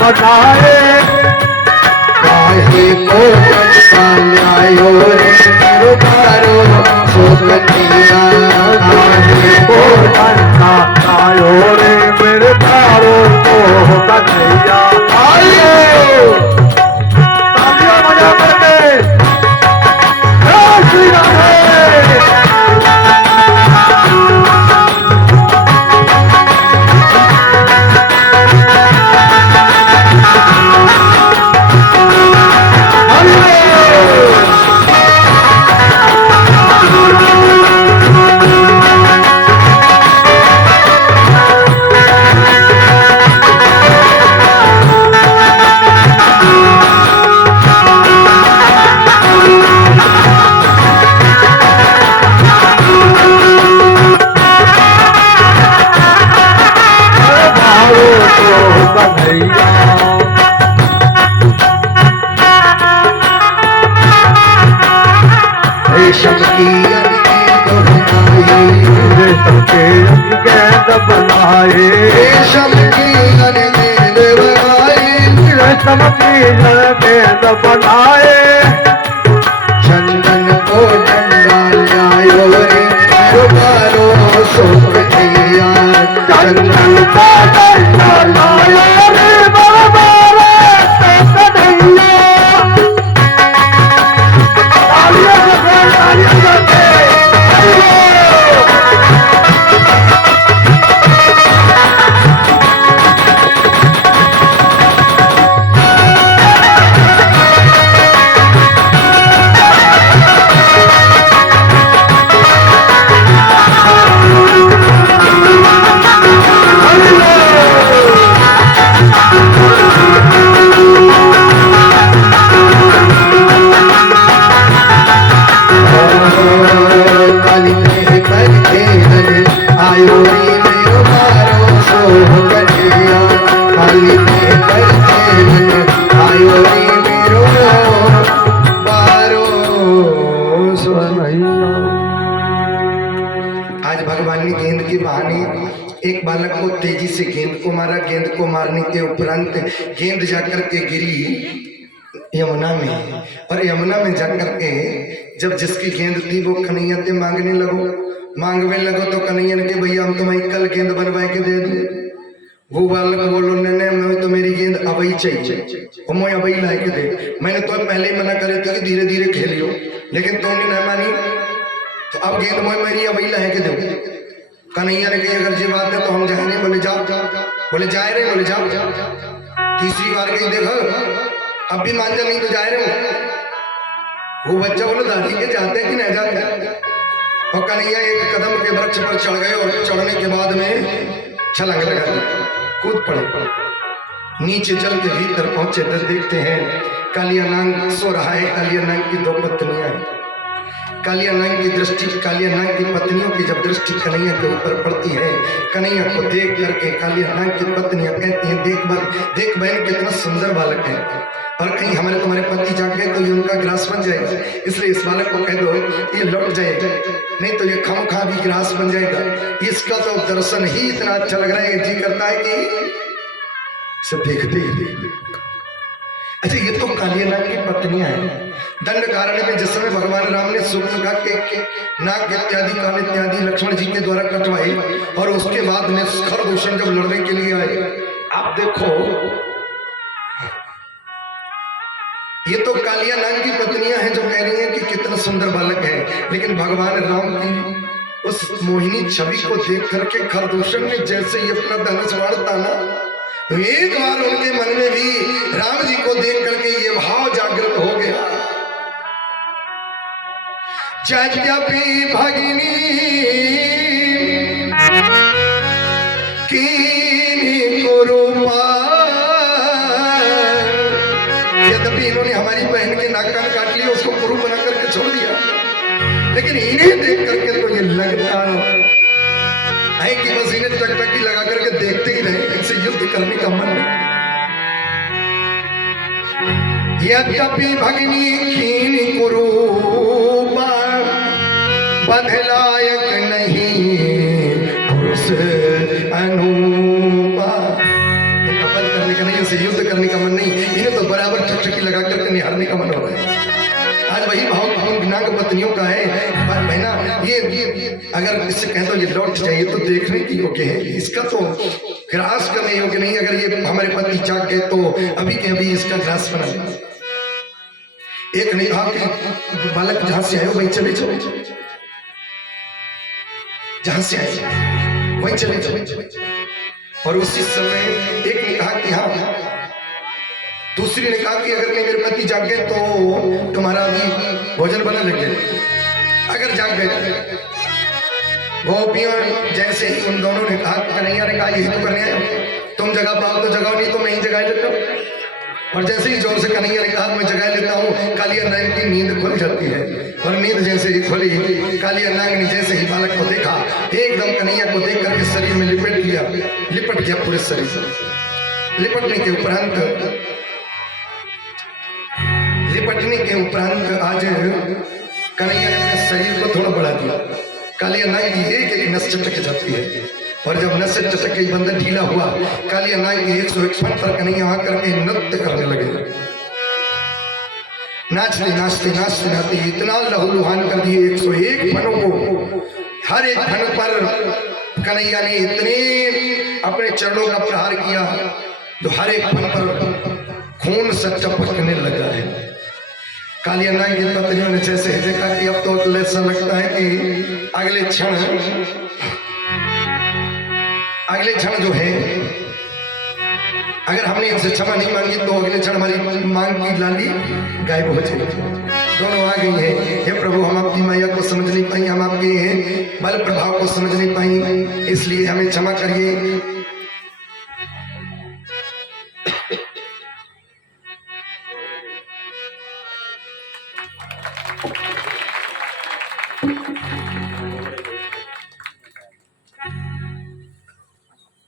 बनाए काहे को न्यायो रे रुबारो सोकतिया काहे को न्यायो रे मेरे तारो को कन्हैया आइयो तालियां बजा करके जय श्री राधे बनाए चंदन को डंडा लायो रे रुबारो सोकतिया चंदन को डंडा लायो रे रुबारो सोकतिया तालियां बजाते एक बालक को तेजी से गेंद को मारा। गेंद को मारने के उपरांत गेंद जाकर के गिरी यमुना में, और यमुना में जाकर के जब जिसकी गेंद थी वो कन्हैया से मांगने लगो तो कन्हैया ने के भैया हम तुम्हें कल गेंद बनवा के दे दूं। वो बालक बोलो नहीं मैं तो मेरी गेंद अबई चाहिए और मैं अबई ला के दे। मैंने तो पहले ही मना करे थे कि धीरे धीरे खेलियो, लेकिन तुमने नहीं मानी, तो अब गेंद मैं मेरी अबई ला के दो। कन्हैया ने कही अगर ये बात है तो हम जाएंगे। बोले जाओ, बोले जाए रहे, बोले जाओ। तीसरी बार गई देखो अब भी मान जा नहीं तो जाए रहे। वो बच्चा बोले दादी के जाते कि नहीं जाते। और कन्हैया एक कदम के वृक्ष पर चढ़ गए और चढ़ने के बाद में छलांग लगा कूद पड़े। नीचे जल के भीतर पहुंचे तो देखते हैं कालिया नाग सो रहा है। कालिया नाग की दो पत्नियां हैं। कालिया नाग की दृष्टि, कालिया नाग की पत्नियों की जब दृष्टि कन्हैया के ऊपर पड़ती है, कन्हैया को देख करके कालिया नाग की पत्नियां कहती हैं, देख बहन कितना सुंदर बालक है, और कहीं हमारे तुम्हारे पति जाग गए तो ये उनका ग्रास बन जाएगा, इसलिए इस बालक को कह दो ये लौट जाएगा, नहीं तो ये खामखा भी ग्रास बन जाएगा। इसका तो दर्शन ही इतना अच्छा लग रहा है, जी करता है कि सब देखते। अच्छा, ये तो कालिया नाग की पत्नियां हैं। दंड कारण में जिस समय भगवान राम ने सूर्पनखा के नाग इत्यादि कान इत्यादि लक्ष्मण जी के द्वारा कटवाई, और उसके बाद में खरदूषण जब लड़ने के लिए आए, आप देखो ये तो कालिया नाग की पत्नियां हैं जो कह रही हैं कि कितना सुंदर बालक है, लेकिन भगवान राम की उस मोहिनी छवि को देख करके खरदूषण ने जैसे ही अपना धनुष वाढ़ता ना, तो एक बार उनके मन में भी राम जी को देख करके ये भाव जागृत हो गया, यद्यपि भगिनी कीनी कुरूपा, यद्यपि इन्होंने हमारी बहन के नाक कान काट लिया, उसको कुरूप बना करके छोड़ दिया, लेकिन इन्हें देख करके तो ये लगता है कि बस इन्हें टकटकी लगा करके देखते ही रहे, इनसे युद्ध करने का मन नहीं। यद्यपि भगिनी कीनी कुरूपा, बधलायक नहीं पुरुष अनूपा, बध करने का नहीं, इनसे युद्ध करने का मन नहीं, इन्हें तो बराबर टकटकी लगा करके निहारने का मन हो रहा है। आज वही भाव नाग पत्नियों का है, बहना ये अगर इससे कह दो ये लौट जाइए तो देखने की योग्य है, इसका तो ग्रास करने योग्य नहीं, अगर ये हमारे पति जाग गए तो अभी के अभी इसका ग्रास बना। एक नहीं कहा कि बालक जहां से आए वहीं चले जाओ, जहां से आए वहीं चले जाओ, और उसी समय एक ने कहा कि हाँ, दूसरी ने कहा कि अगर मेरे पति जाग गए तो तुम्हारा भी भोजन बना लगे, अगर जाग गए। गोपियों जैसे ही उन दोनों ने कहा, कन्हैया ने कहा यही तो करने आए, तुम जगह पाओ तो जगाओ, नहीं तो मैं ही जगा लेता हूँ, और जैसे ही जोर से कन्हैया ने कहा मैं जगा लेता हूँ, कालिया नाग की नींद खुल जाती है, और नींद जैसे ही खुली, कालिया नाग ने जैसे ही बालक को देखा, एकदम कन्हैया को देख करके शरीर में लिपट गया पूरे शरीर से। लिपटने के उपरांत आज कन्हैया ने अपने शरीर को थोड़ा बढ़ा दिया, कालिया नाग की एक नस चटक जाती है, और जब नस से चटक के बंधन ढीला हुआ, कालिया नाग की 101 फन पर कन्हैया वहां करके नृत्य करने लगे, नाचते नाचते इतना लहूलुहान कर दिए 101 फनों को, हर एक फन पर कन्हैया ने इतने अपने चरणों का प्रहार किया जो हर एक फन पर खून से टपकने लगा है। कालिया नाग की पत्नियों ने जैसे देखा कि अब तो ऐसा लगता है कि अगले क्षण जो है, अगर हमने इनसे क्षमा नहीं मांगी तो अगले क्षण हमारी मांग की लाली गायब हो जाएगी। दोनों आ गई है, हे प्रभु हम आपकी माया को समझ नहीं पाई, हम आपके बल प्रभाव को समझ नहीं पाई, इसलिए हमें क्षमा करिए।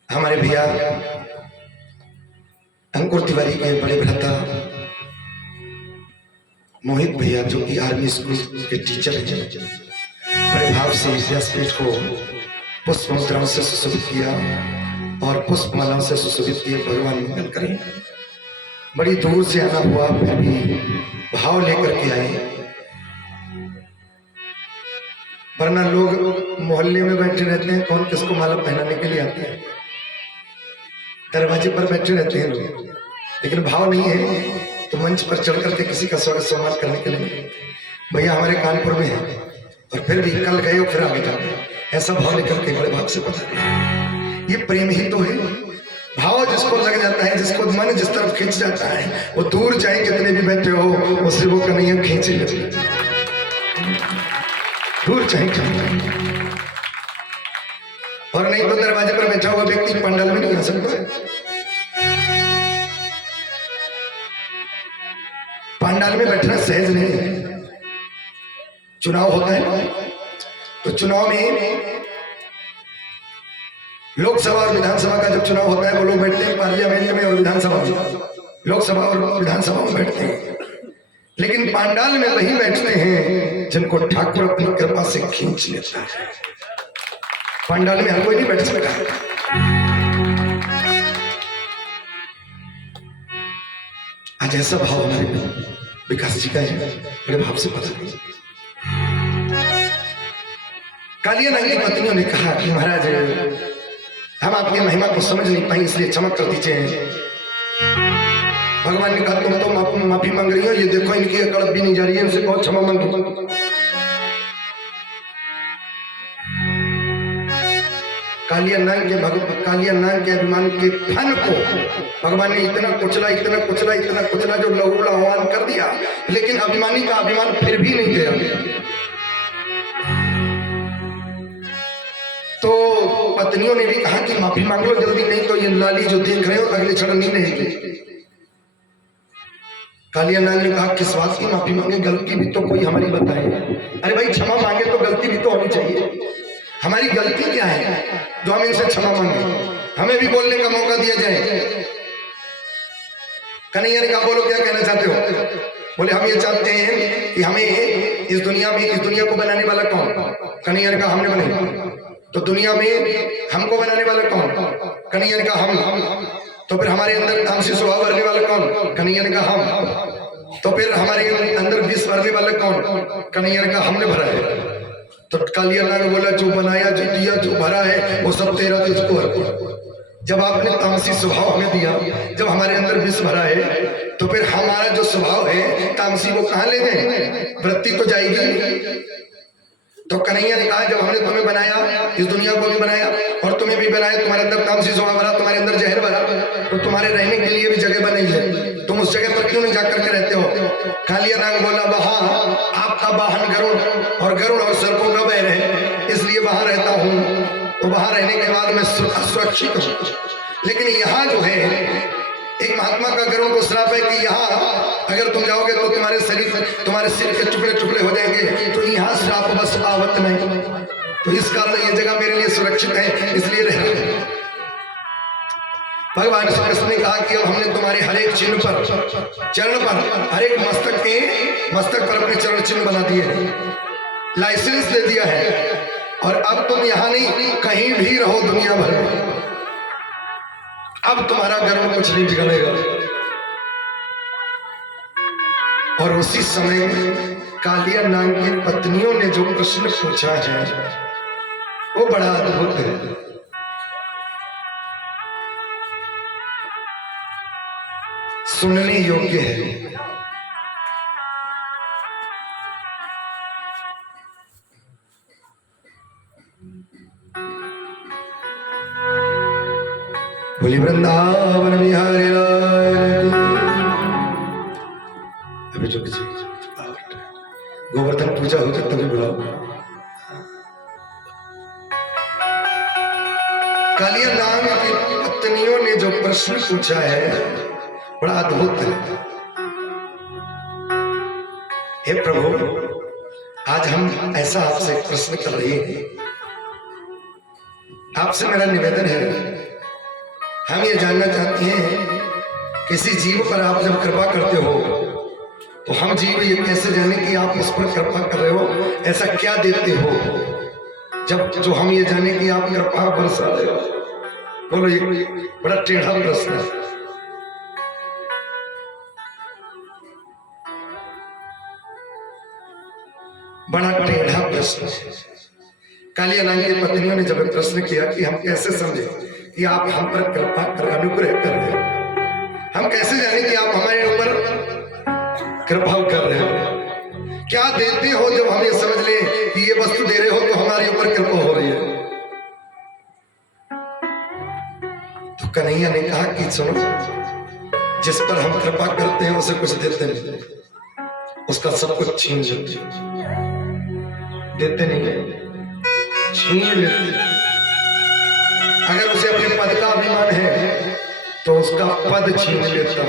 हमारे भैया अंकुर तिवारी के बड़े भ्राता मोहित भैया, जो कि आर्मी स्कूल के टीचर हैं, बड़े भाव से व्यासपीठ को पुष्प मुद्राओं से सुशोभित किया और पुष्प मालाओं से सुशोभित किए। भगवान मंगल करें। बड़ी दूर से आना हुआ, फिर भी भाव लेकर के आए, वरना लोग मोहल्ले में बैठे रहते हैं, कौन किसको माला पहनाने के लिए आते हैं, दरवाजे पर बैठे रहते हैं लोग, लेकिन भाव नहीं है तो मंच पर चढ़ करके किसी का स्वागत सम्मान करने के लिए। भैया हमारे कानपुर में है और फिर भी कल गए और फिर आगे जाते, ऐसा भाव लेकर के बड़े भाग से पता, ये प्रेम ही तो है। भाव जिसको लग जाता है, जिसको मन जिस तरफ खींच जाता है, वो दूर चाहे कितने भी बैठे हो उससे वो कन्हैया खींचे लेते, दूर चाहे कहीं। और नहीं तो दरवाजे पर बैठा हुआ व्यक्ति पंडाल में नहीं आ सकता। पंडाल में बैठना सहज नहीं है, चुनाव होता है, तो चुनाव में लोकसभा और विधानसभा का जब चुनाव होता है वो लोग बैठते हैं पार्लियामेंट में और विधानसभा में, लोकसभा और विधानसभा में बैठते हैं। लेकिन पांडाल में वही बैठते हैं जिनको ठाकुर अपनी कृपा से खींच लेता है। पांडाल में हर कोई नहीं बैठ सकता। आज ऐसा भाव हमारे विकास जी का है, बड़े भाव से पता नहीं। कालिया नाग की पत्नियों ने कहा कि महाराज हम आपकी महिमा को समझ नहीं पाए, इसलिए क्षमा कर दीजिए। भगवान ने कहा तुम तो माफी मांग रही हो, ये देखो इनकी अकड़ भी नहीं जा रही है, इनसे बहुत क्षमा मांगो। कालिया नाग के अभिमान के फन को भगवान ने इतना कुचला जो लहू लहान कर दिया, लेकिन अभिमानी का अभिमान फिर भी नहीं गया। तो पत्नियों ने भी कहा कि माफी मांग लो जल्दी, नहीं तो ये लाली जो देख रहे हो अगले क्षण नहीं रहेगी। कालिया नाग ने कहा किस बात की माफी मांगे, गलती भी तो कोई हमारी बताए। अरे भाई क्षमा मांगे तो गलती भी तो होनी चाहिए। हमारी गलती क्या है जो हम इनसे क्षमा मांगे, हमें भी बोलने का मौका दिया जाए। कन्हैया ने कहा बोलो क्या कहना चाहते हो। बोले हम ये चाहते हैं कि हमें इस दुनिया को बनाने वाला कौन। कन्हैया ने कहा हमने बनाई। तो दुनिया में हमको बनाने वाला कौन। कन्हैया ने कहा हम। तो फिर हमारे अंदर तामसी स्वभाव भरने वाला कौन। कन्हैया ने कहा हम। तो फिर हमारे अंदर विष भरने वाला कौन। कन्हैया ने कहा हमने भरा है। तो कालिया नाग बोला जो बनाया, जो दिया, जो भरा है वो सब तेरा, तुझको अर्पण। जब आपने तामसी स्वभाव हमें दिया, जब हमारे अंदर विष भरा है, तो फिर हमारा जो स्वभाव है तामसी वो कहाँ ले गए, वृत्ति तो जाएगी। तो कन्हैया ने कहा जब हमने तुम्हें बनाया, इस दुनिया को भी बनाया और तुम्हें भी बनाया, तुम्हारे अंदर तामसी स्वभाव भरा, तुम्हारे अंदर जहर भरा, तो तुम्हारे रहने के लिए भी जगह बनाई है, तुम उस जगह पर क्यों नहीं जाकर के रहते हो। कालिया नाग बोला वहां आपका वाहन गरुड़, और गरुड़ और सर्पों का बैर है, इसलिए वहां रहता हूँ। तो वहां रहने के बाद मैं सुरक्षित हूँ। लेकिन यहाँ जो है एक महात्मा का गरुड़ को श्राप है कि यहाँ अगर तुम जाओगे तो तुम्हारे सिर के टुकड़े टुकड़े हो जाएंगे, तो यहाँ श्राप बस आवत नहीं। तो इस कारण ये जगह मेरे लिए सुरक्षित है, इसलिए रह रहा हूं। भगवान श्री कृष्ण ने कहा कि अब हमने तुम्हारे हर एक चिन्ह पर, चरण पर, हर एक मस्तक पर अपने चरण चिन्ह बना दिए, लाइसेंस दे दिया है। और अब तुम यहाँ नहीं कहीं भी रहो दुनिया भर में, अब तुम्हारा गरुड़ कुछ नहीं बिगड़ेगा। और उसी समय कालिया नाग की पत्नियों ने जो प्रश्न पूछा है वो बड़ा अद्भुत है। सुनने योग्य है। बोली वृंदावन बिहारी लाल की। अभी जो किसी गोवर्धन पूजा हो जाए तभी बुलाओ। कालिया नाग की पत्नियों ने जो प्रश्न पूछा है बड़ा अद्भुत है। हे प्रभु, आज हम ऐसा आपसे प्रश्न कर रहे हैं, आपसे मेरा निवेदन है, हम ये जानना चाहते हैं किसी जीव पर आप जब कृपा करते हो तो हम जीव ये कैसे जाने कि आप उस पर कृपा कर रहे हो, ऐसा क्या देते हो जब जो हम ये जाने कि आप कृपा बरसा रहे हो। बोलो, ये बड़ा टेढ़ा प्रश्न है। बड़ा टेढ़ा प्रश्न है। कालिया नाग की पत्नियों ने जब प्रश्न किया कि हम कैसे समझे कि आप हम पर कृपा कर, अनुग्रह कर रहे हो, हम कैसे जाने कि आप हमारे ऊपर कृपा कर रहे हो, क्या देते हो जब हम ये समझ ले कि ये वस्तु दे रहे हो तो हमारे ऊपर कृपा हो रही है। तो कन्हैया ने कहा कि सुनो, जिस पर हम कृपा करते हैं उसे कुछ देते नहीं, उसका सब कुछ छीन देते नहीं है, छीन लेते। अगर उसे अपने पद का अभिमान है तो उसका पद छीन लेता।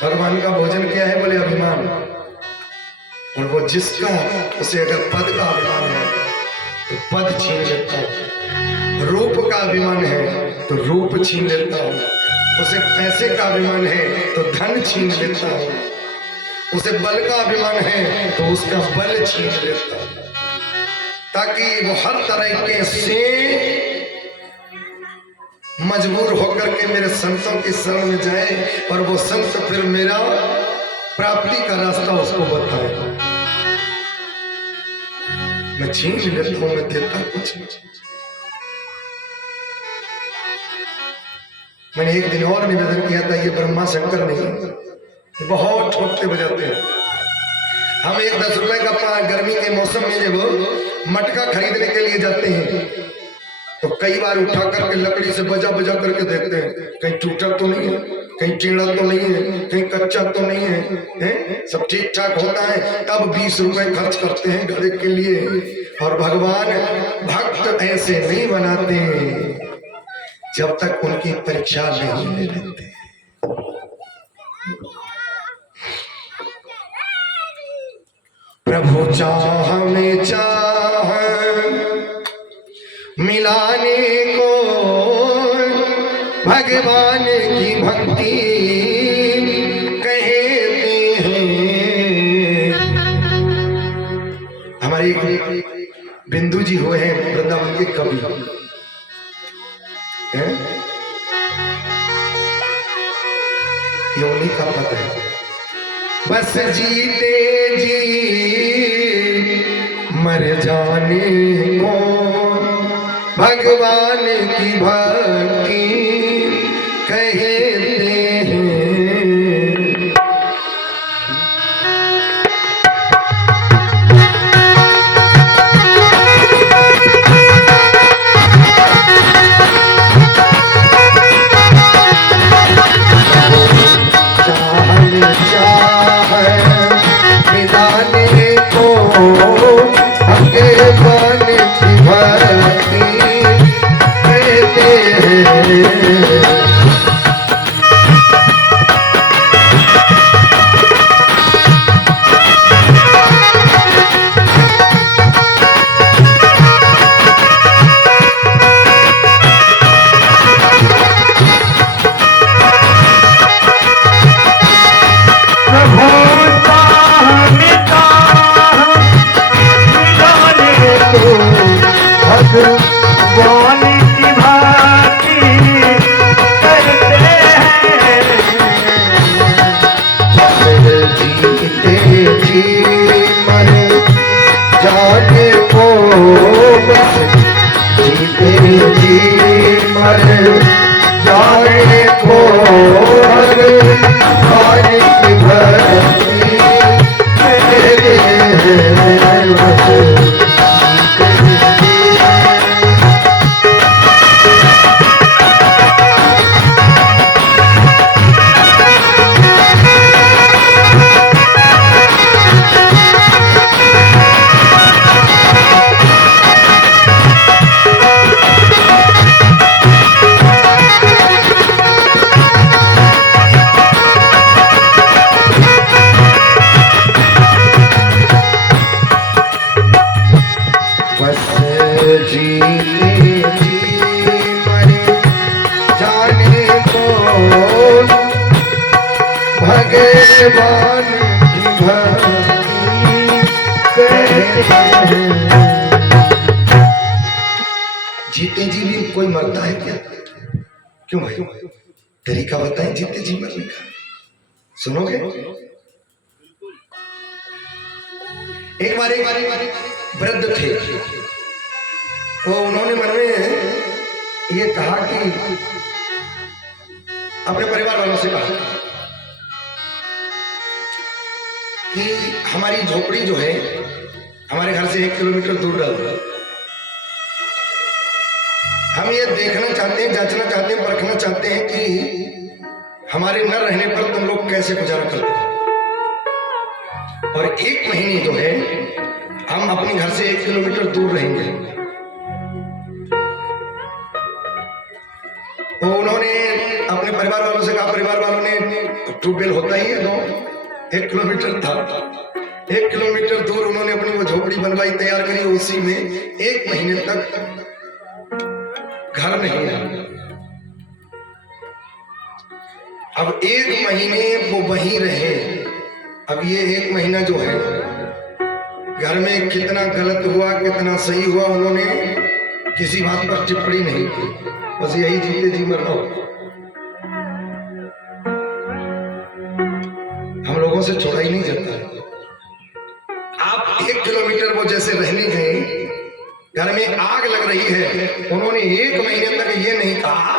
भगवान का भोजन क्या है? बोले अभिमान। और वो जिसका उसे अगर पद का अभिमान है तो पद छीन लेता हूँ, रूप का अभिमान है तो रूप छीन लेता हूँ, उसे पैसे का अभिमान है तो धन छीन लेता हूँ, उसे बल का अभिमान है तो उसका बल छीन लेता हूँ, ताकि वो हर तरीके से मजबूर होकर के मेरे संतों की शरण में जाए और वो संत फिर मेरा प्राप्ति का रास्ता उसको बताए। मैं छीन लेता हूं, मैं देता कुछ नहीं। मैंने एक दिन और निवेदन किया था, ये ब्रह्मा शंकर नहीं, बहुत ठोकते बजाते हैं। हम एक 10 रुपए का गर्मी के मौसम में जब मटका खरीदने के लिए जाते हैं तो कई बार उठा करके लकड़ी से बजा बजा करके देखते हैं कहीं टूटा तो नहीं है, कहीं टेढ़ा तो नहीं है, कहीं कच्चा तो नहीं है, हैं? सब ठीक ठाक होता है। तब 20 रुपए खर्च करते हैं गधे के लिए। और भगवान भक्त ऐसे नहीं बनाते जब तक उनकी परीक्षा नहीं ले लेते। प्रभु चाह में चाह मिलाने को भगवान की भक्ति कहते हैं। हमारे बिंदु जी हुए हैं वृंदावन के कवि, ये उन्हीं का पद है। बस जीते जी मर जाने को भगवान की भक्ति कहते हैं। जीते जी भी कोई मरता है क्या? क्यों भाई? तरीका बताएं जीते जी मरने का, सुनोगे? एक बार वृद्ध थे, तो उन्होंने मन में ये कहा कि अपने परिवार वालों से कहा कि हमारी झोपड़ी जो है हमारे घर से 1 किलोमीटर दूर है। हम ये देखना चाहते हैं, जांचना चाहते हैं, परखना चाहते हैं कि हमारे न रहने पर तुम लोग कैसे गुजारा करते हो। और 1 महीने जो है हम अपने घर से 1 किलोमीटर दूर रहेंगे। तो उन्होंने अपने परिवार वालों से कहा, परिवार वालों ने ट्यूबवेल होता ही है, 1 किलोमीटर था, 1 किलोमीटर दूर उन्होंने अपनी वो झोपड़ी बनवाई, तैयार करी, उसी में 1 महीने तक घर नहीं आया। अब 1 महीने वो वहीं रहे। अब ये 1 महीना जो है घर में कितना गलत हुआ कितना सही हुआ उन्होंने किसी बात पर टिप्पणी नहीं की, बस यही जीते जी मरना हो। हम लोगों से छोड़ा ही नहीं जाता है। आप 1 किलोमीटर वो जैसे रहने गए, घर में आग लग रही है, उन्होंने 1 महीने तक ये नहीं कहा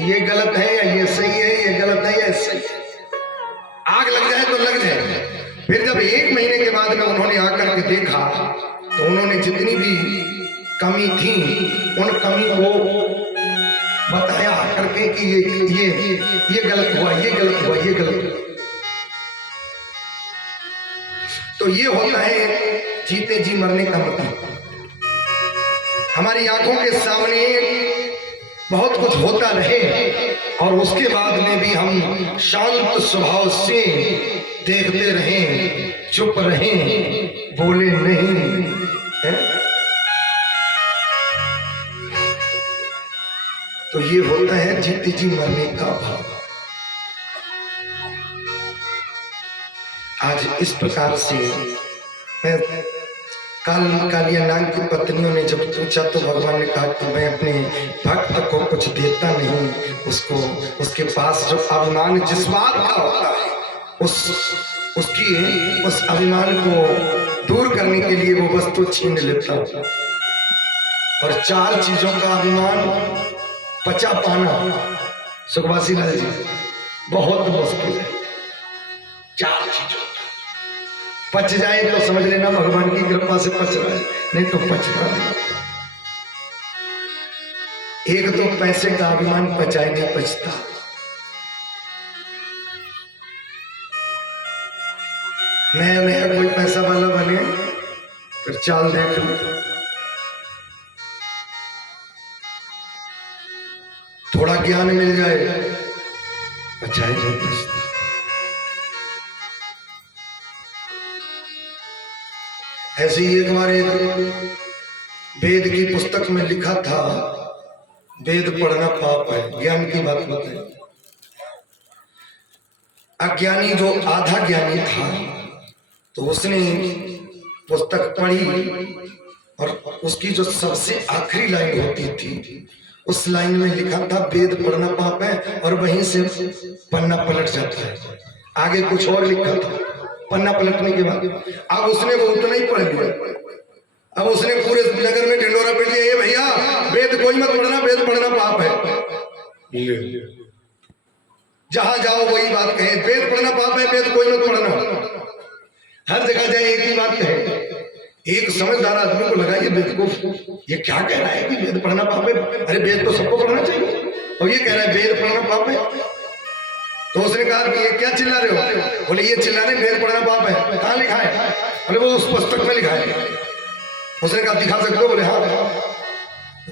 ये गलत है या ये सही है, ये गलत है या सही है। आग लग जाए तो लग जाए। फिर जब 1 महीने के बाद में उन्होंने आकर के देखा तो उन्होंने जितनी भी कमी थी उन कमी को बताया करके कि ये गलत हुआ, ये गलत हुआ, ये गलत हुआ। तो ये होता है जीते जी मरने का मतलब। हमारी आंखों के सामने बहुत कुछ होता रहे और उसके बाद में भी हम शांत स्वभाव से देखते रहें, चुप रहें, बोले नहीं है? तो ये होता है जीते जी मरने का भाव। आज इस प्रकार से मैं कालिया नाग की पत्नियों ने जब पूछा तो भगवान ने कहा कि मैं अपने भक्त को कुछ देता नहीं, उसको उसके पास जो अभिमान जिस बात का होता है उस अभिमान को दूर करने के लिए वो वस्तु छीन लेता हूं। और 4 चीजों का अभिमान पचा पाना सुखवासी लाल जी बहुत मुश्किल है। 4 चीजों पच जाए तो समझ लेना भगवान की कृपा से पच रहा है, नहीं तो पचता नहीं। एक तो पैसे का अभिमान पचाए नहीं पचता। नया नया कोई पैसा वाला बने फिर चाल देख लो, थोड़ा ज्ञान मिल जाए पचाए नहीं पचता। ऐसे ही एक बार एक वेद की पुस्तक में लिखा था वेद पढ़ना पाप है, ज्ञान की बात बताई। अज्ञानी जो आधा ज्ञानी था तो उसने पुस्तक पढ़ी और उसकी जो सबसे आखिरी लाइन होती थी उस लाइन में लिखा था वेद पढ़ना पाप है, और वहीं से पन्ना पलट जाता है। आगे कुछ और लिखा था पन्ना पलटने के बाद। अब उसने वो उतना ही पढ़ लिया। अब उसने पूरे नगर में ढिंडोरा पीट दिया, ये भैया वेद कोई मत पढ़ना, वेद पढ़ना पाप है। जहां जाओ वही बात कहे, वेद पढ़ना पाप है, वेद कोई मत पढ़ना। हर जगह जाए एक ही बात कहे। एक समझदार आदमी को लगा ये वेद को ये क्या कह रहा है कि वेद पढ़ना पाप है। अरे वेद तो सबको पढ़ना चाहिए और ये कह रहा है वेद पढ़ना पाप है। तो उसने कहा कि ये क्या चिल्ला रहे हो? बोले ये चिल्ला रहे वेद पढ़ना पाप है। कहाँ लिखा है? बोले वो उस पुस्तक में लिखा है। उसने कहा दिखा सकते हो? बोले हाँ।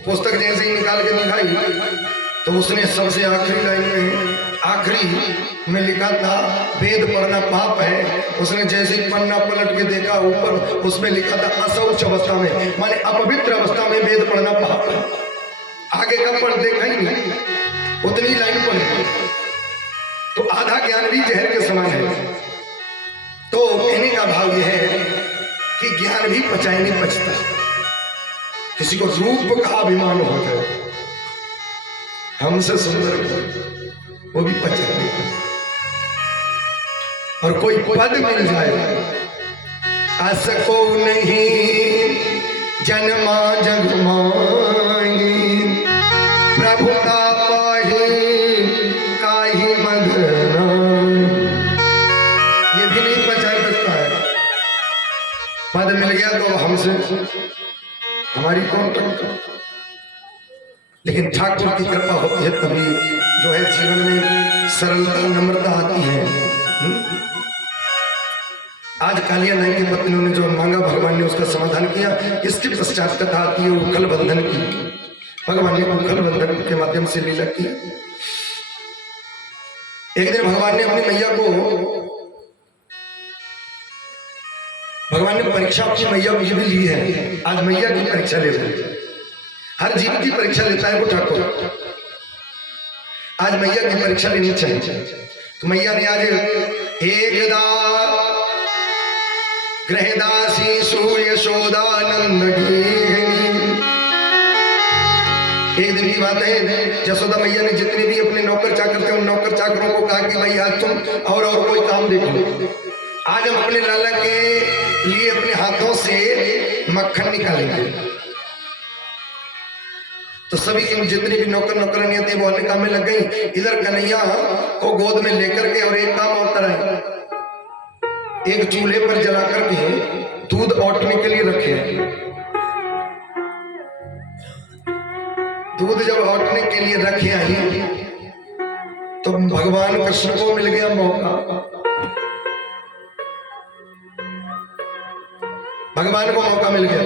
पुस्तक जैसे ही निकाल के दिखाई तो उसने सबसे आखिरी लाइन में आखिरी में लिखा था वेद पढ़ना पाप है। उसने जैसे ही पन्ना पलट के देखा ऊपर उसमें लिखा था असौच अवस्था में, माने अपवित्र अवस्था में वेद पढ़ना पाप है। आगे का पढ़ देखा ही नहीं, उतनी लाइन पढ़ी। तो आधा ज्ञान भी जहर के समान है। तो कहने का भाव यह है कि ज्ञान भी पचाए नहीं पचता। किसी को रूप का अभिमान हो जाए, हमसे सुंदर वो भी पचा नहीं पचता। और कोई पद मिल जाए असको नहीं जन्मा जग मांगी प्रभुता पद मिल गया तो हमसे हमारी कौन टक्कर। लेकिन ठाकुर की कृपा होती है तभी जो है जीवन में सरलता नम्रता आती है। आज कालिया नाग की पत्नियों ने जो मांगा भगवान ने उसका समाधान किया। इसके पश्चात कथा आती है उखल बंधन की। भगवान ने उखल बंधन के माध्यम से लीला की। एक दिन भगवान ने अपनी मैया को भगवान ने परीक्षा अपनी मैया की भी ली है। आज मैया की परीक्षा ले रहे हैं। हर जीव की परीक्षा लेता है वो ठाकुर, आज मैया की परीक्षा लेनी चाहिए। तो मैया ने आज एकदा गृहदासी सूर्यशोदानंद एक दिन की बात है, जसोदा मैया ने जितने भी अपने नौकर चाकर थे उन नौकर चाकरों को कहा कि भाई आज तुम और कोई काम देख लो, आज हम अपने लाला के लिए अपने हाथों से मक्खन निकालेंगे। तो सभी की जितनी भी नौकर नौकरानियां थी वो अन्य काम में लग गई। इधर कन्हैया को गोद में लेकर के और एक काम और कराए, एक चूल्हे पर जला करके दूध औटने के लिए रखे। दूध जब औटने के लिए रखे आई तो भगवान कृष्ण को मिल गया मौका। भगवान को मौका मिल गया।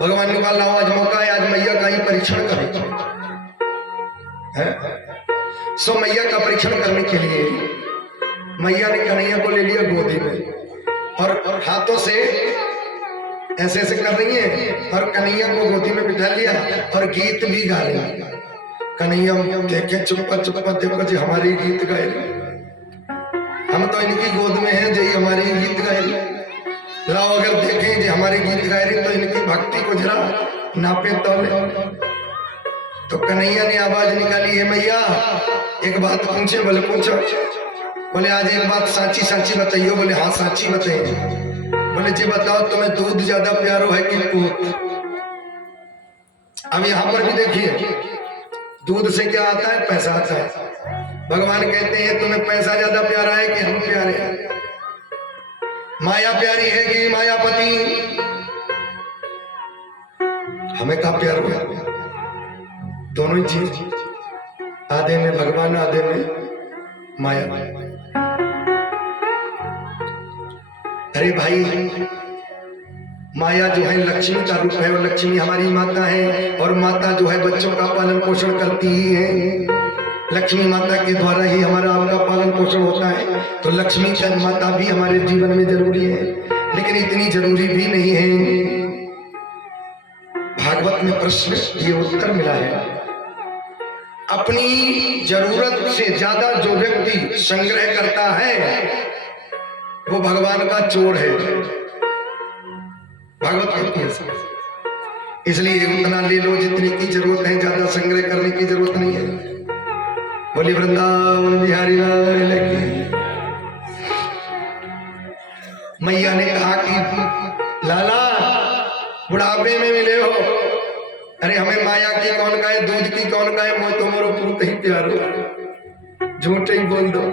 भगवान ने कहा लाओ आज मौका है, आज मैया का ही परीक्षण करें। सो मैया का परीक्षण करने के लिए मैया ने कन्हैया को ले लिया गोदी में और हाथों से ऐसे ऐसे कर रही है और कन्हैया को गोदी में बिठा लिया और गीत भी गा रही है। कन्हैया देखे चुप्पा चुप्पा देखो जी हमारी गीत गाए, हम तो इनकी गोद में हैं जी हमारी गीत गाए। लाओ अगर देखें जी हमारे गीत गाए रही तो इनकी भक्ति को जरा नापे तौले। तो कन्हैया ने आवाज निकाली, है मैया एक बात पूछे? बोले पूछो। बोले आज एक बात साची साची बताइयो। बोले हाँ साची बताइए। बोले जी बताओ तुम्हें दूध ज्यादा प्यारो है कि पूत? अब यहाँ पर भी देखिए दूध से क्या आता है? पैसा आता है। भगवान कहते हैं तुम्हें पैसा ज्यादा प्यारा है कि हम प्यारे हैं? माया प्यारी है कि मायापति? हमें कहा प्यार हुआ? दोनों ही चीज, आधे में भगवान आधे में माया। अरे भाई माया जो है लक्ष्मी का रूप है और लक्ष्मी हमारी माता है और माता जो है बच्चों का पालन पोषण करती ही है। लक्ष्मी माता के द्वारा ही हमारा आपका पालन पोषण होता है। तो लक्ष्मी का माता भी हमारे जीवन में जरूरी है, लेकिन इतनी जरूरी भी नहीं है। भागवत में प्रश्न ये उत्तर मिला है, अपनी जरूरत से ज्यादा जो व्यक्ति संग्रह करता है वो भगवान का चोर है। भागवत कहती है इसलिए उतना ले लो जितनी की जरूरत है, ज्यादा संग्रह करने की जरूरत नहीं है। बोली वृंदावन बिहारी लाल की। मैया ने कहा कि लाला बुढ़ापे में मिले हो, अरे हमें माया की कौन का है, दूध की कौन का है, मोह तो मोरो पूत ही प्यार हो, झूठ ही बोल दो।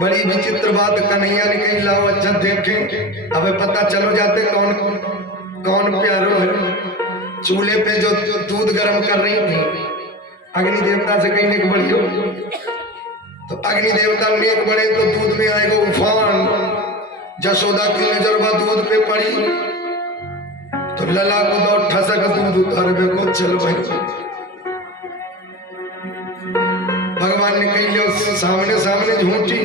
बड़ी विचित्र बात कन्हैया ने कही लाओ अच्छा देखें, अब पता चलो जाते कौन कौन प्यारो है। चूल्हे पे जो दूध गर्म कर रही थी अग्नि देवता से कहीं नेक बढ़ी हो, तो अग्नि देवता नेक बढ़े तो दूध में आएगा उफान। जसोदा की नजर दूध पे पड़ी तो लला को दो ठसक दूध उतार को चलो भाई। भगवान ने कही लो सामने सामने झूठी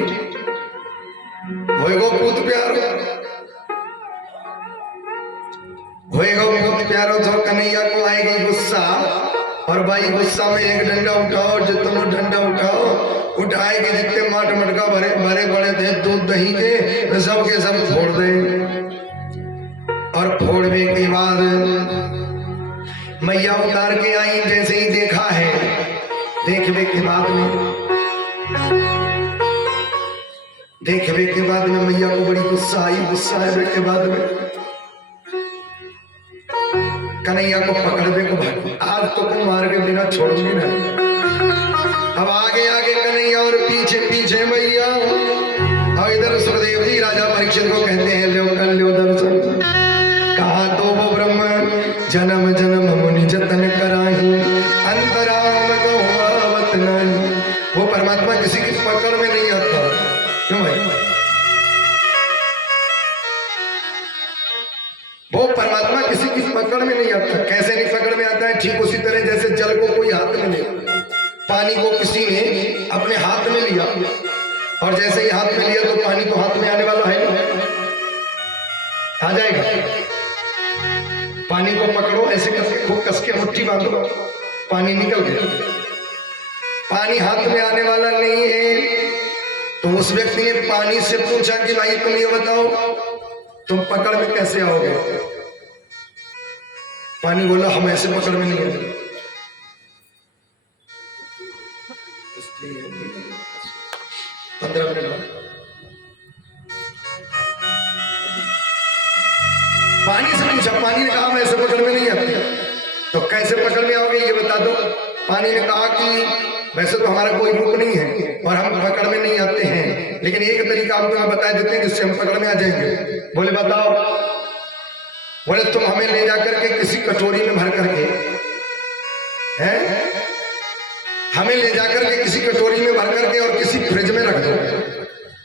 होएगो पूत प्यारो, होएगा बहुत प्यारो। तो कन्हैया को आएगी गुस्सा और भाई गुस्सा में एक डंडा उठाओ, जो तुम डंडा उठाओ उठाएगी जितने माट मटका भरे भरे बड़े थे दूध दही के सब के सब फोड़ दें। और फोड़ने के बाद मैया उतार के आई, जैसे ही देखा है देखने के बाद में मैया को बड़ी गुस्सा आई। गुस्सा आने के बाद में कन्हैया को पकड़ने को भागी, आज तो तुम मार के बिना छोड़ूंगी ना। अब आगे आगे कन्हैया और पीछे पीछे मैया। और इधर सुरदेव जी राजा परीक्षित को कहते हैं लो कर लो दर्शन। कहा तो वो ब्रह्म जन्म जन्म मुनि जतन कराही, अंतराम गौवत नहीं। वो परमात्मा किसी की पकड़ में नहीं आता। क्यों भाई? वो परमात्मा किसी की पकड़ में नहीं आता। कैसे नहीं पकड़ में आता है? ठीक उसी तरह जैसे जल को कोई हाथ में ले, पानी को किसी ने अपने हाथ में लिया और जैसे ही हाथ में लिया तो पानी तो हाथ में आने वाला है नहीं, आ जाएगा। पानी को पकड़ो ऐसे करके खूब कस के मुट्ठी बांधो, पानी निकल गया। पानी हाथ में आने वाला नहीं है। तो उस व्यक्ति ने पानी से पूछा कि भाई तुम ये बताओ तुम पकड़ में कैसे आओगे? पानी बोला हम ऐसे पकड़ में नहीं आएंगे। 15 मिनट बाद पानी से पूछा, पानी ने कहा मैं ऐसे पकड़ में नहीं आती। तो कैसे पकड़ में आओगे ये बता दो। पानी ने कहा कि वैसे तो हमारा कोई रूप नहीं है और हम पकड़ में नहीं आते हैं, लेकिन एक तरीका हम तुम्हें बता देते हैं जिससे हम पकड़ में आ जाएंगे। बोले बताओ। बोले तुम हमें ले जाकर के किसी कटोरी में भर करके हैं, हमें ले जाकर के किसी कटोरी में भर करके और किसी फ्रिज में रख दो,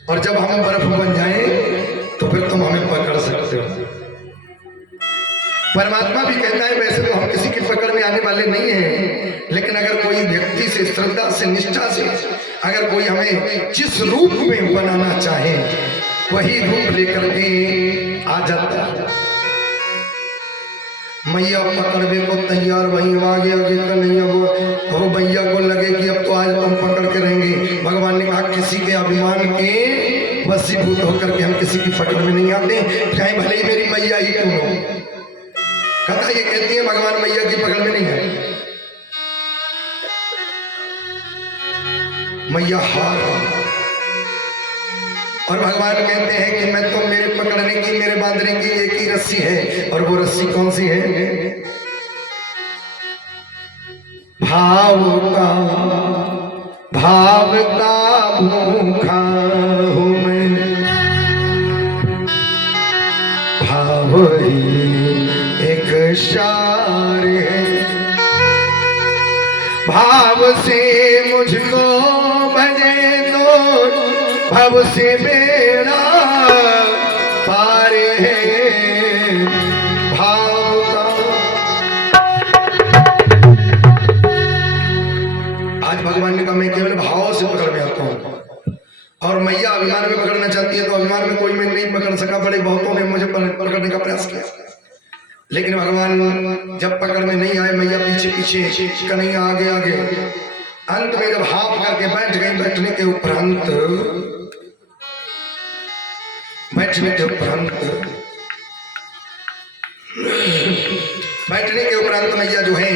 और जब हम बर्फ बन जाएं तो फिर तुम हमें पकड़ सकते हो। परमात्मा भी कहता है वैसे तो हम किसी की पकड़ में आने वाले नहीं हैं, लेकिन अगर कोई व्यक्ति से श्रद्धा से निष्ठा से अगर कोई हमें जिस रूप में बनाना चाहे वही रूप लेकर के आ जाता है। मैया पकड़ने को तैयार वही आगे आगे का नहीं। अब वो मैया को लगे कि अब तो आज हम पकड़ के रहेंगे। भगवान ने कहा किसी के अभिमान के वशीभूत होकर के हम किसी की पकड़ में नहीं आते, चाहे भले ही मेरी मैया ही क्यों हो। कथा ये कहती है भगवान मैया की पकड़ में नहीं है। मैया हार, और भगवान कहते हैं कि मैं तो मेरे पकड़ने की मेरे बांधने की एक ही रस्सी है, और वो रस्सी कौन सी है? भाव का भूखा हूं मैं, भाव ही एक शार है। भाव से मुझको भजे तो भव से मेरा पार है। भाव का आज भगवान ने कहा मैं केवल भाव से पकड़ में आता हूं, और मैया अभिमान में पकड़ना चाहती है तो अभिमान में कोई मैं नहीं पकड़ सका। बड़े बहुतों ने मुझे पकड़ने का प्रयास किया, लेकिन भगवान जब पकड़ में नहीं आए, मैया पीछे पीछे, कन्हैया आगे आगे। अंत में जब हाथ करके बैठ गई, बैठने के उपरांत मैया जो है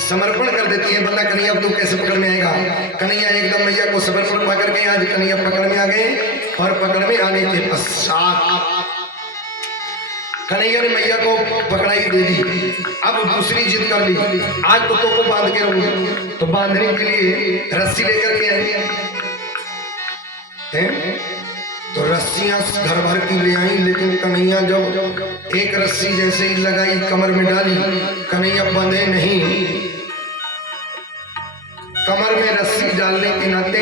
समर्पण कर देती है। बता कन्हैया अब तू कैसे पकड़ में आएगा? कन्हैया एकदम मैया को समर्पण पा करके आज कन्हैया पकड़ में आ गए, और पकड़ में आने के पश्चात कन्हैया ने मैया को पकड़ाई दे दी। अब दूसरी जिद कर ली, आज तो को बांध के रहूंगी। तो बांधने के लिए रस्सी लेकर के आई हैं? तो रस्सियां घर भर की ले आई, लेकिन कन्हैया जब एक रस्सी जैसे ही लगाई कमर में डाली, कन्हैया बंधे नहीं। कमर में रस्सी डालने के नाते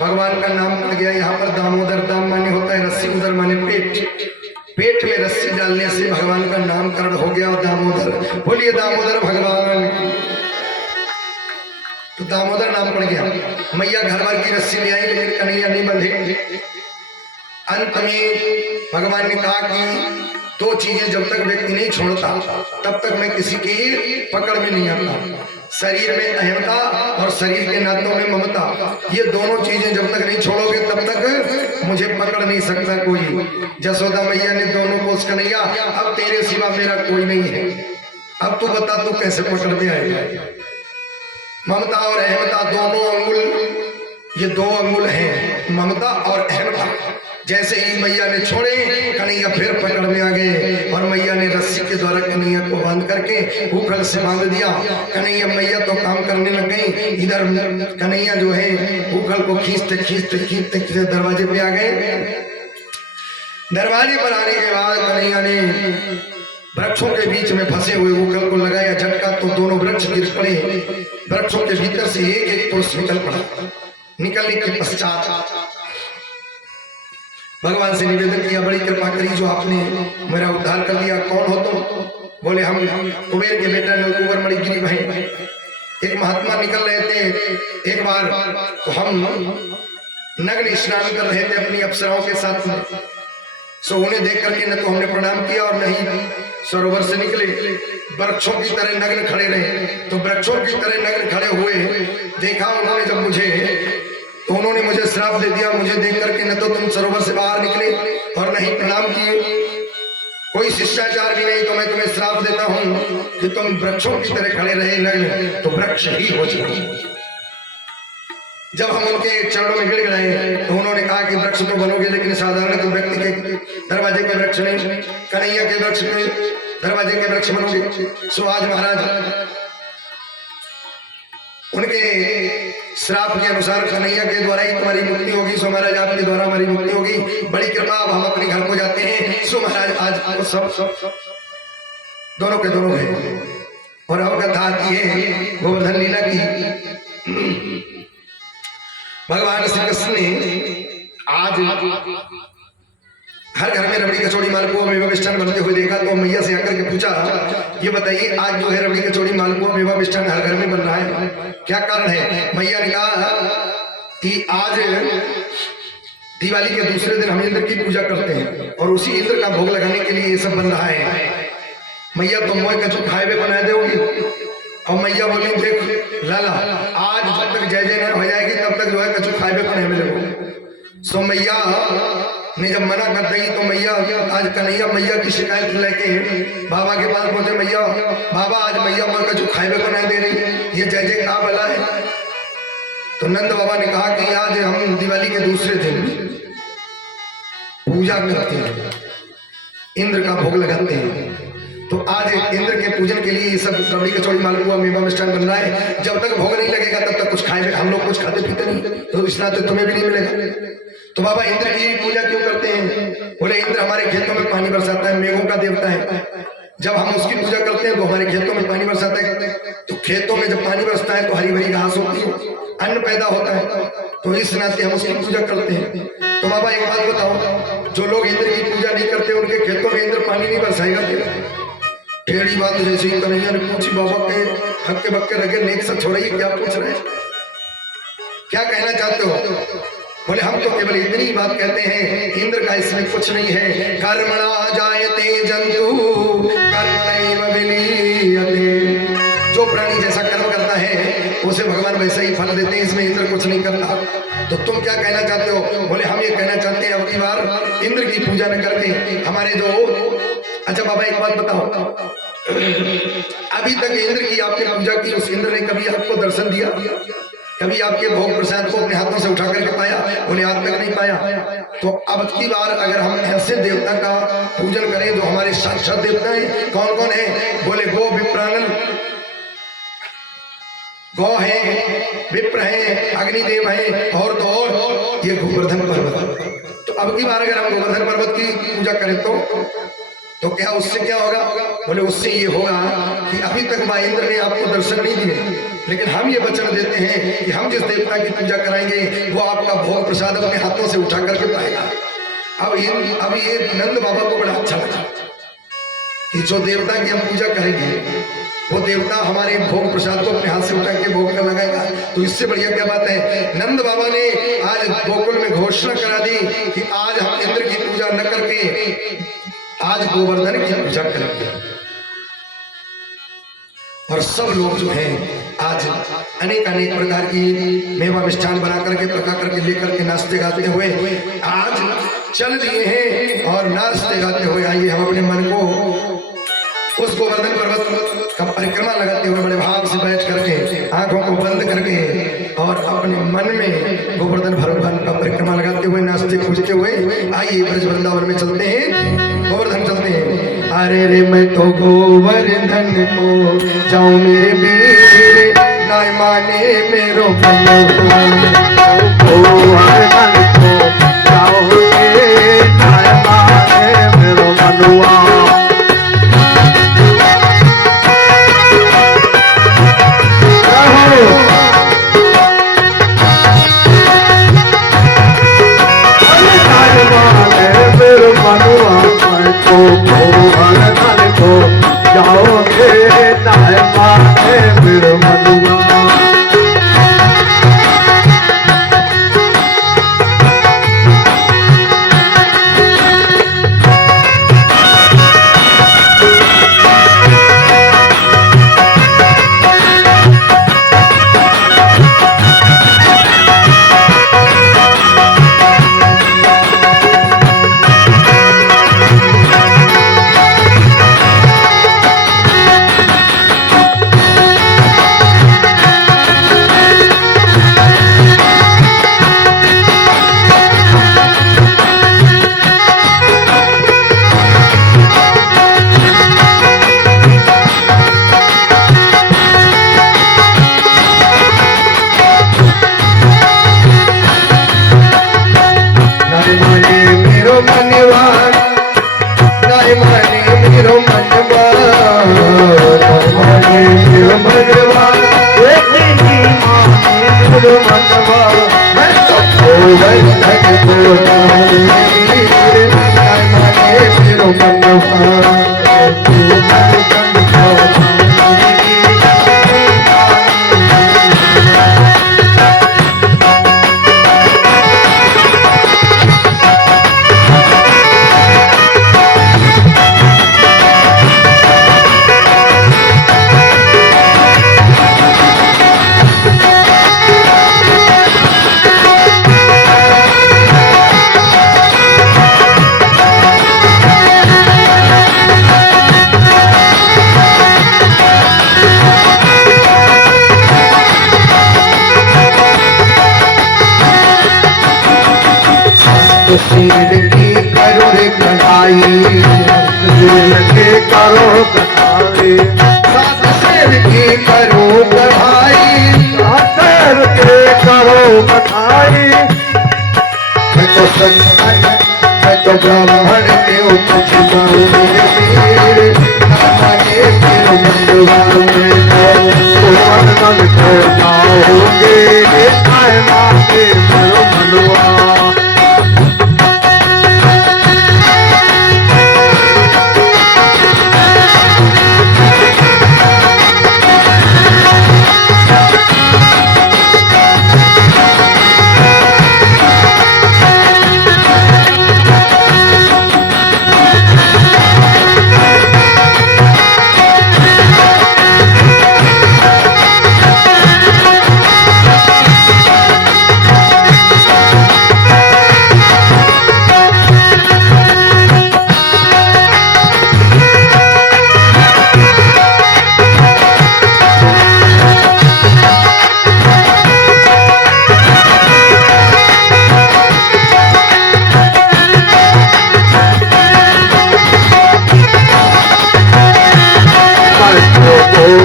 भगवान का नाम पड़ गया यहाँ पर। दामोदर, दाम माने होता है रस्सी, उधर माने पेट। पेट में रस्सी डालने से भगवान का नामकरण हो गया दामोदर। बोलिए दामोदर भगवान। तो दामोदर नाम पड़ गया। मैया घर भर की रस्सी ले आई, लेकिन कन्हैया नहीं बंधे। अंत में भगवान ने कहा कि दो चीजें जब तक व्यक्ति नहीं छोड़ता तब तक मैं किसी की पकड़ में नहीं आता। शरीर में अहमता और शरीर के नातों में ममता, ये दोनों चीजें जब तक नहीं छोड़ोगे तब तक मुझे पकड़ नहीं सकता कोई। जसोदा मैया ने दोनों को उस कन्हैया अब तेरे सिवा मेरा कोई नहीं है, अब तू बता तू कैसे पकड़ में आएगा। ममता और अहमता दोनों अंगुल, ये दो अंगुल हैं, ममता और अहमता। जैसे ही मैया ने छोड़े, कन्हैया फिर पकड़ में आ गए, और मैया ने रस्सी के द्वारा कन्हैया को बांध करके उखल से बांध दिया। कन्हैया मैया तो काम करने लग गई, इधर कन्हैया जो है उखल को खींचते खींचते खींचते खींचते दरवाजे पे आ गए। दरवाजे पर आने के बाद कन्हैया ने वृक्षों के बीच में फंसे हुए उखल को लगाया झटका, तो दोनों वृक्ष गिर पड़े। वृक्षों के भीतर से एक एक पुरुष निकल पड़ा। निकलने के पश्चात भगवान से निवेदन किया, बड़ी कृपा करी जो आपने मेरा उद्धार कर दिया। कौन हो तुम? बोले हम कुबेर के बेटा नलकुबर मणिगिरी भाई। एक महात्मा निकल रहे थे एक बार, तो हम नग्न स्नान कर रहे थे अपनी अप्सराओं के साथ में। सो उन्हें देख करके न तो हमने प्रणाम किया और नहीं सरोवर से निकले, वृक्षों की तरह नग्न खड़े रहे। तो वृक्षों की तरह नग्न खड़े हुए देखा उन्होंने जब मुझे, तो उन्होंने मुझे श्राप दे दिया। मुझे देख करके न तो तुम सरोवर से बाहर निकले और नहीं प्रणाम किए, कोई शिष्टाचार भी नहीं, तो मैं तुम्हें श्राप देता हूं कि तुम वृक्षों की तरह खड़े रहे नग्न, तो वृक्ष ही हो जाओ। जब हम उनके चरणों में गिड़ गए तो उन्होंने कहा कि वृक्ष तो बनोगे, लेकिन साधारण तो व्यक्ति के दरवाजे के वृक्ष नहीं, कन्हैया के वृक्ष में दरवाजे के वृक्ष बनोगे। सो आज महाराज उनके श्राप के अनुसार कन्हैया के द्वारा ही तुम्हारी मुक्ति होगी। सो महाराज आपके द्वारा हमारी मुक्ति होगी, बड़ी कृपा। अब हम अपने घर को जाते हैं। सो महाराज आज सब दोनों के दोनों है। और अब कथा आती है गोवर्धन लीला की। भगवान श्री कृष्ण ने आज हर घर में रबड़ी कचौड़ी मालपुआ मेवा मिष्ठान बनते हुए देखा, तो मैया से आकर के पूछा, ये बताइए आज जो है रबड़ी कचौड़ी मालपुआ मेवा मिष्ठान हर घर में बन रहा है, क्या कारण है? मैया ने कहा कि आज दिवाली के दूसरे दिन हम इंद्र की पूजा करते हैं और उसी इंद्र का भोग लगाने के लिए ये सब बन रहा है। मैया तुम मोह कचू खाए बना दोगी? और मैया बोली देख लाला, आज जब तक जय जय हो जाएगी तब तक जो है कचू खाए पे नहीं मिलेगा। सो मैया ने जब मना कर दी तो मैया आज कन्हैया मैया की शिकायत लेके बाबा के पास पहुंचे। मैया बाबा आज मैया मोह कचू खाए पे नहीं दे रही, ये जय जय कहा भला है? तो नंद बाबा ने कहा कि आज हम दिवाली के दूसरे दिन पूजा करते हैं, इंद्र का भोग लगाते हैं। तो आज इंद्र के पूजन के लिए ये सब रबड़ी कचौड़ी मालपुआ मेवा मिष्ठान बन रहा है। जब तक भोग नहीं लगेगा तब तक कुछ खाए, हम लोग कुछ खाते पीते नहीं, तो इस नाते तुम्हें भी नहीं मिलेगा। तो बाबा इंद्र की पूजा क्यों करते हैं? बोले इंद्र हमारे खेतों में पानी बरसाता है, मेघों का देवता है। जब हम उसकी पूजा करते हैं तो हमारे खेतों में पानी बरसाता है। तो खेतों में जब पानी बरसता है तो हरी भरी घास होती है, अन्न पैदा होता है, तो इस नाते हम उसकी पूजा करते हैं। तो बाबा एक बात बताओ, जो लोग इंद्र की पूजा नहीं करते उनके खेतों में इंद्र पानी नहीं बरसाएगा क्या? टेढ़ी बात जैसे ही कन्हैया ने पूछी। बाबा के हक्के बक्के रखे नेक सच हो रही है, क्या पूछ रहे हैं, क्या कहना चाहते हो? बोले हम तो केवल इतनी ही बात कहते हैं, इंद्र का इसमें कुछ नहीं है। कर्मणा जायते जंतु कर्मणैव विलीयते, जो प्राणी जैसा कर्म करता है उसे भगवान वैसा ही फल देते हैं, इसमें इंद्र कुछ नहीं करता। तो तुम क्या कहना चाहते हो? बोले हम ये कहना चाहते हैं अब की बार इंद्र की पूजा न करके हमारे जो। अच्छा बाबा एक बात बताओ, अभी तक इंद्र की आपने पूजा की, उस इंद्र ने कभी आपको दर्शन दिया? कभी आपके भोग प्रसाद को अपने हाथों से उठा करके पाया? उन्हें आज तक नहीं पाया। तो अब की बार अगर हम ऐसे देवता का पूजन करें जो हमारे साक्षात देवता है, कौन कौन है? बोले गो विप्रानन, गौ है, विप्र है, अग्निदेव है, और तो और ये गोवर्धन पर्वत। तो अब की बार अगर हम गोवर्धन पर्वत की पूजा करें तो क्या उससे क्या होगा? बोले उससे ये होगा कि अभी तक मां इंद्र ने आपको दर्शन नहीं दिए, लेकिन हम ये वचन देते हैं कि हम जिस देवता की पूजा कराएंगे वो आपका भोग प्रसाद अपने हाथों से उठा करके पाएगा। अब ये नंद बाबा को बड़ा अच्छा लगा कि जो देवता की हम पूजा करेंगे वो देवता हमारे भोग प्रसाद को अपने हाथ से उठा के भोग कर लगाएगा। तो इससे बढ़िया क्या बात है? नंद बाबा ने आज गोकुल में घोषणा करा दी कि आज हम इंद्र की पूजा न करके आज गोवर्धन की पूजा करेंगे। और सब लोग जो हैं आज अनेक अनेक प्रकार की मेवा मिष्ठान बना करके पका करके लेकर के नाचते गाते हुए आज चल दिए हैं। और नाचते गाते हुए आइए हम अपने मन को उस गोवर्धन पर्वत का परिक्रमा लगाते हुए बड़े भाव से बैठ करके आंखों को बंद करके और अपने मन में गोवर्धन भगवान का परिक्रमा लगाते हुए नाचते कूदते हुए आइए ब्रज वृंदावन में चलते हैं, गोवर्धन चलते हैं। अरे रे मैं तो गोवर्धन को जाऊं मेरे वीर, ना माने मेरो गोवर्धन को जाओ ना माने मेरो मनुआ। शमशीर की करो रे कढ़ाई, दिल के करो कढ़ाई, सात शेर की करो कढ़ाई, सातर के करो कढ़ाई। मैं तो संतान, मैं तो ब्राह्मण के कुछ गाऊं मेरे वीर, ना माने फिर मंडवा में मन मन को जाओगे, आए मांगे करो मनवा।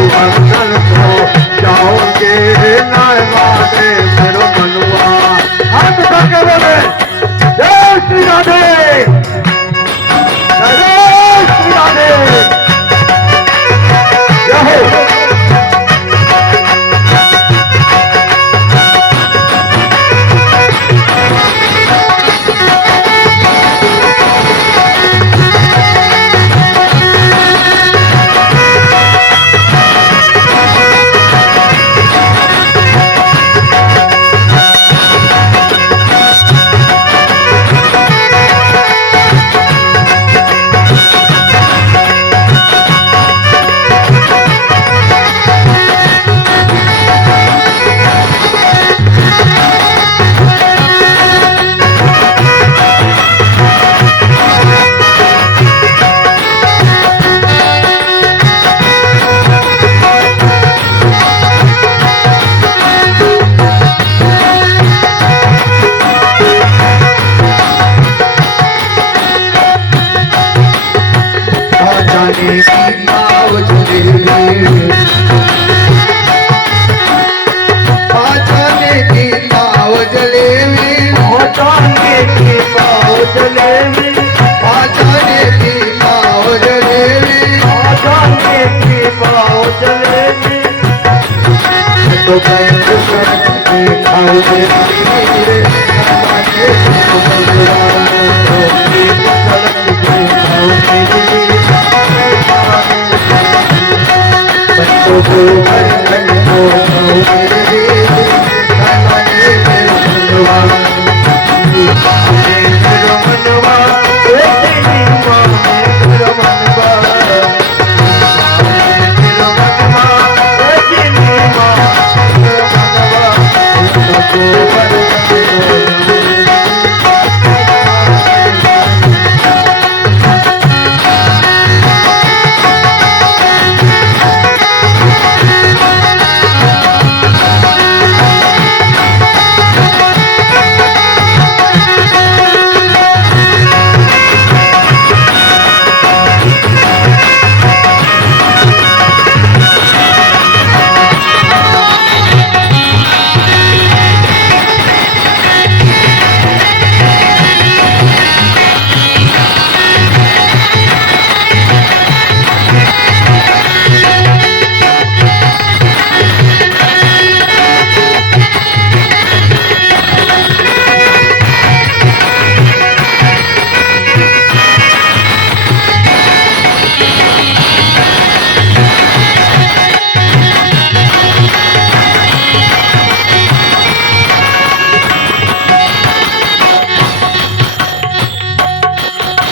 वंदन को जाओगे, नाय मांगे करो मनवा। हाथ उठा के बोले जय श्री राधे, जय श्री राधे। जय हो।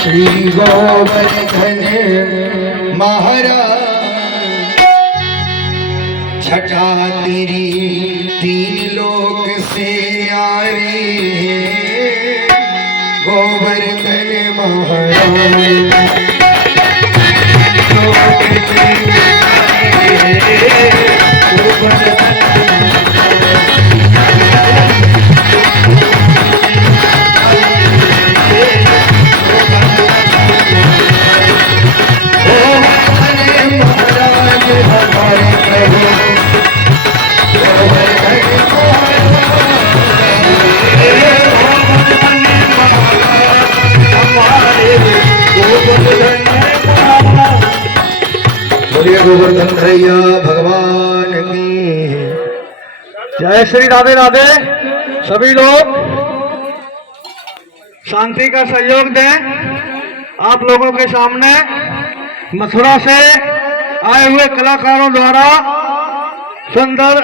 श्री गोवर्धन महाराज छठा तेरी तीन लोक से यारी है गोवर्धन महाराज बोलिए गोवर्धन भैया भगवान की। जय श्री राधे राधे। सभी लोग शांति का सहयोग दें। आप लोगों के सामने मथुरा से आए हुए कलाकारों द्वारा सुंदर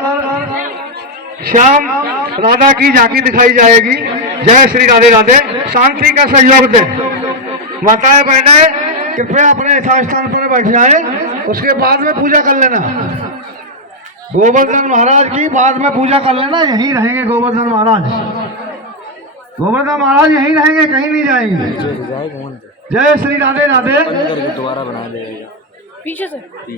श्याम राधा की झांकी दिखाई जाएगी। जय श्री राधे राधे। शांति का सहयोग दें। माताएं बहनें कृपया अपने यथास्थान पर बैठ जाए, उसके बाद में पूजा कर लेना। गोवर्धन महाराज की बाद में पूजा कर लेना। यहीं रहेंगे गोवर्धन महाराज। गोवर्धन महाराज यहीं रहेंगे, कहीं नहीं जाएंगे। जय श्री राधे राधे। दोबारा बना देगा पीछे से